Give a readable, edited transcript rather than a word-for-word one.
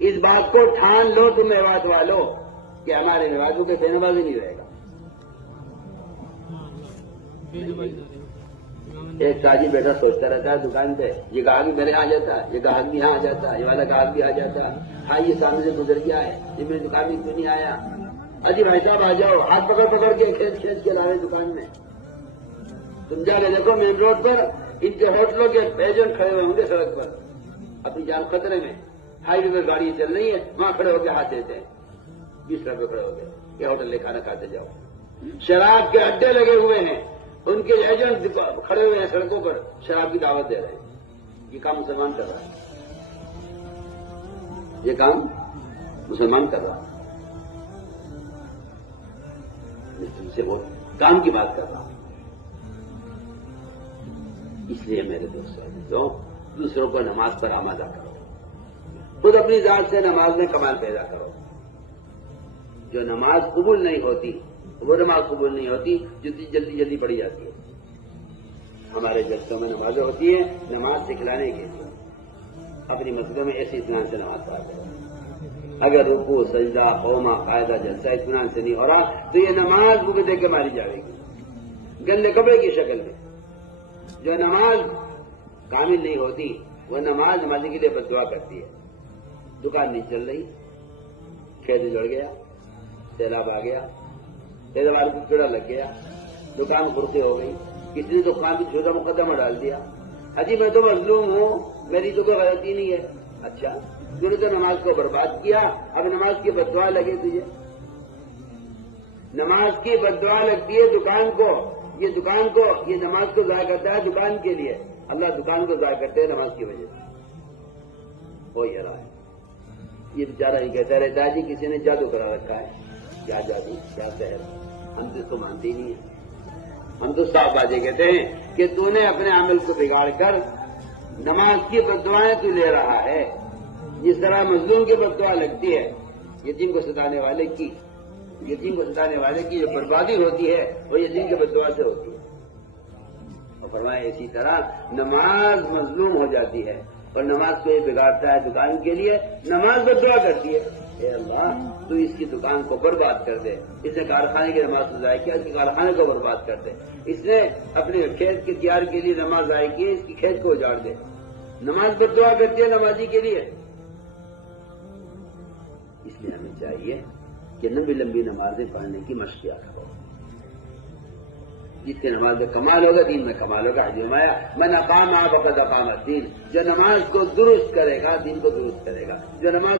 اس بات کو ٹھان لو تم میوات والو کہ ہمارے میواتوں کے بے نمازی نہیں رہے گا. ایک تاجر بیٹا سوچتا رہتا ہے دکان پہ، یہ گاہک بھی میرے آ جاتا، یہ گاہک بھی یہاں آ جاتا، یہ والا گاہک بھی آ جاتا، ہاں یہ سامنے سے گزر گیا ہے، یہ میری دکان میں کیوں نہیں آیا؟ اجی بھائی صاحب آ جاؤ، ہاتھ پکڑ پکڑ کے کھینچ کھینچ کے لا رہے دکان میں. تم جا کے دیکھو مین روڈ پر ان کے ہوٹلوں کے ایجنٹ کھڑے ہوئے ہوں گے سڑک پر اپنی جان خطرے میں، ہائی وے پہ گاڑی چل رہی ہے، وہاں کھڑے ہو کے ہاتھ دیتے ہیں 20 روپے کھڑے ہو کے کہ ہوٹل لے کھانا کھاتے جاؤ. شراب کے اڈے لگے ہوئے ہیں، ان کے ایجنٹ کھڑے ہوئے ہیں سڑکوں پر شراب کی دعوت دے رہے ہیں. یہ کام مسلمان کر رہا ہے، یہ کام مسلمان کر رہا ہے. میں تم سے وہ کام کی بات کر رہا ہوں. اس لیے میرے دوستوں دوسروں کو نماز پر آمادہ کرو، خود اپنی ذات سے نماز میں کمال پیدا کرو. جو نماز قبول نہیں ہوتی وہ نماز قبول نہیں ہوتی جو جلدی جلدی پڑھی جاتی ہے. ہمارے جلسوں میں نمازیں ہوتی ہیں نماز سکھلانے کے لیے. اپنی مسجدوں میں ایسے اطمینان سے نماز پڑھا کرو. اگر رکوع سجدہ قوما قاعدہ جلسہ اطمینان سے نہیں ہو رہا تو یہ نماز بھوک دے کے ماری جائے گی گندے کپڑے کی شکل میں. جو نماز کامل نہیں ہوتی وہ نماز نمازی کے لیے بد دعا کرتی ہے. دکان نہیں چل رہی، کھیت جڑ گیا، سیلاب آ گیا، پیداوار کو کیڑا لگ گیا، دکان خرقے ہو گئی، کسی نے دکان بھی چھوٹا مقدمہ ڈال دیا، حجی میں تو مظلوم ہوں، میری تو کوئی غلطی نہیں ہے. اچھا تم نے تو نماز کو برباد کیا، اب نماز کی بد دعا لگے تجھے. نماز کی بد دعا لگتی ہے دکان کو. یہ دکان کو، یہ نماز کو ضائع کرتا ہے دکان کے لیے، اللہ دکان کو ضائع کرتے ہیں نماز کی وجہ سے. ہو یہ رہا ہے. یہ بیچارہ یہ کہتا رہتا ہے جی کسی نے جادو کرا رکھا ہے. کیا جادو، کیا سحر؟ ہم تو اس کو مانتے ہی نہیں ہیں. ہم تو صاف باتیں کہتے ہیں کہ تو نے اپنے عمل کو بگاڑ کر نماز کی بد دعائیں تو لے رہا ہے. جس طرح مظلوم کی بد دعا لگتی ہے یتیم کو ستانے والے کی، یتیم کو ستانے والے کی جو بربادی ہوتی ہے وہ یتیم کے بد دعا سے ہوتی ہے. اور فرمایا اسی طرح نماز مظلوم ہو جاتی ہے اور نماز کو یہ بگاڑتا ہے دکان کے لیے. نماز بد دعا کرتی ہے، اے اللہ تو اس کی دکان کو برباد کر دے. اس نے کارخانے کی نماز کو ضائع کیا، اس کے کارخانے کو برباد کر دے. اس نے اپنے کھیت کی تیار کے لیے نماز ضائع کی، اس کی کھیت کو اجاڑ دے. نماز بد دعا کرتی ہے نمازی کے لیے. اس لیے ہمیں چاہیے کہ لمبی لمبی نمازیں پڑھنے کی مشق کیا کرو. جس سے نماز میں کمال ہوگا دین میں کمال ہوگا. حدیث میں آیا من اقام فقد اقام الدین. جو نماز کو درست کرے گا دین کو درست کرے گا. جو نماز